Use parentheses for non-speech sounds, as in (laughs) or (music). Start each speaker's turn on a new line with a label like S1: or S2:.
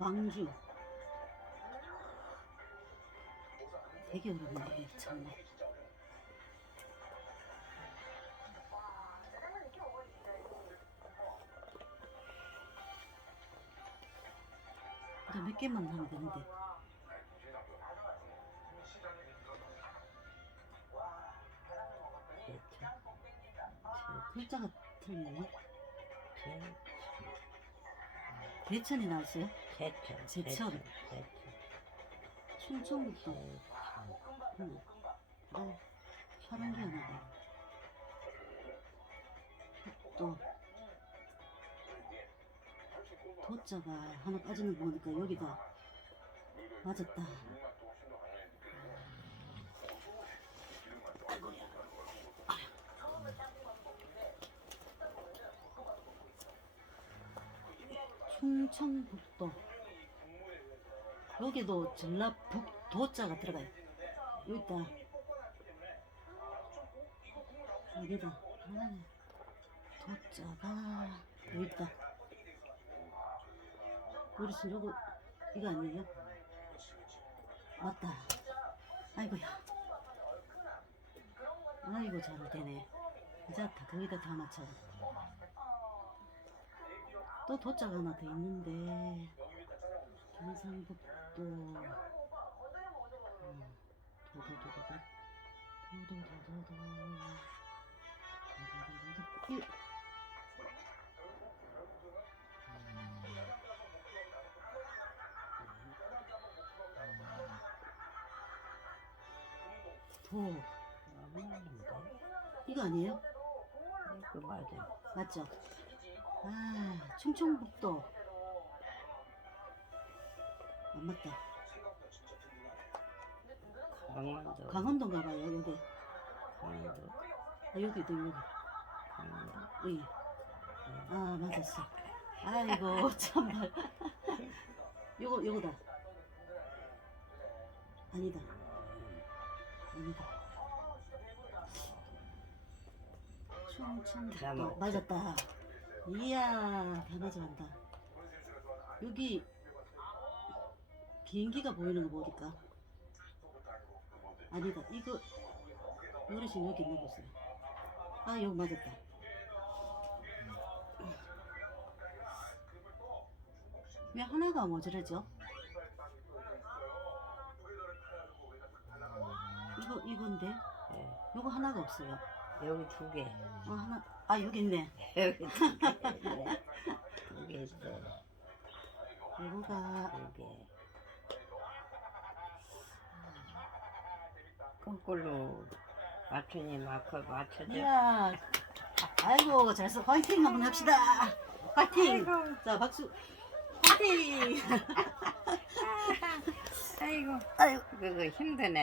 S1: 광주. 되게 어렵네, 참네. 몇 개만 하면 되는데. 저 글자가 틀리네. 대천이 나왔어요?
S2: 제천.
S1: 제천. 충청북도. 응. 아, 파란 게 하나다. 또 도자가 하나 빠지는 거 보니까 여기가 맞았다. 아이고야. 충청북도 여기도 전라북 도자가 들어가요. 여기 있다. 여기다. 아, 도자가 여기 있다. 우리 집 요거 이거 아니에요? 맞다. 아이고야. 아이고 잘 되네. 이제 다 거기다 다 맞춰. 또 도자가 하나 더 있는데 경상북도 음, 도도도도도 도도도도도 도도도도도 일도 이거 아니에요?
S2: 그 맞아.
S1: 맞죠? 아 충청북도 안 맞다.
S2: 강원도.
S1: 강원도인가 봐요 여기
S2: 강원도.
S1: 아 여기도 여기
S2: 강원도.
S1: 여기 아 맞았어. 아이고 (laughs) 참말. 요거 요거다. 아니다. 아니다. 충청북도
S2: 다
S1: 맞았다. 이야 다 맞아간다. 여기 비행기가 보이는 거 보니까 아니다 이거 어르신 여기 있나 보세요 아 여기 맞았다 왜 하나가 모자라죠? 이거 이건데
S2: 예.
S1: 이거 하나가 없어요.
S2: 여기 두 개.
S1: 어 하나 아 여기 있네.
S2: 여기 두 개. (laughs) 두개 있어.
S1: 이거가
S2: 두 개. 거꾸로 맞추니 마크 맞춰줘.
S1: 이야 아이고 잘했어 화이팅 한번 합시다. 화이팅. 자 박수. 화이팅.
S2: 아이고.
S1: 아이고
S2: 그거 힘드네.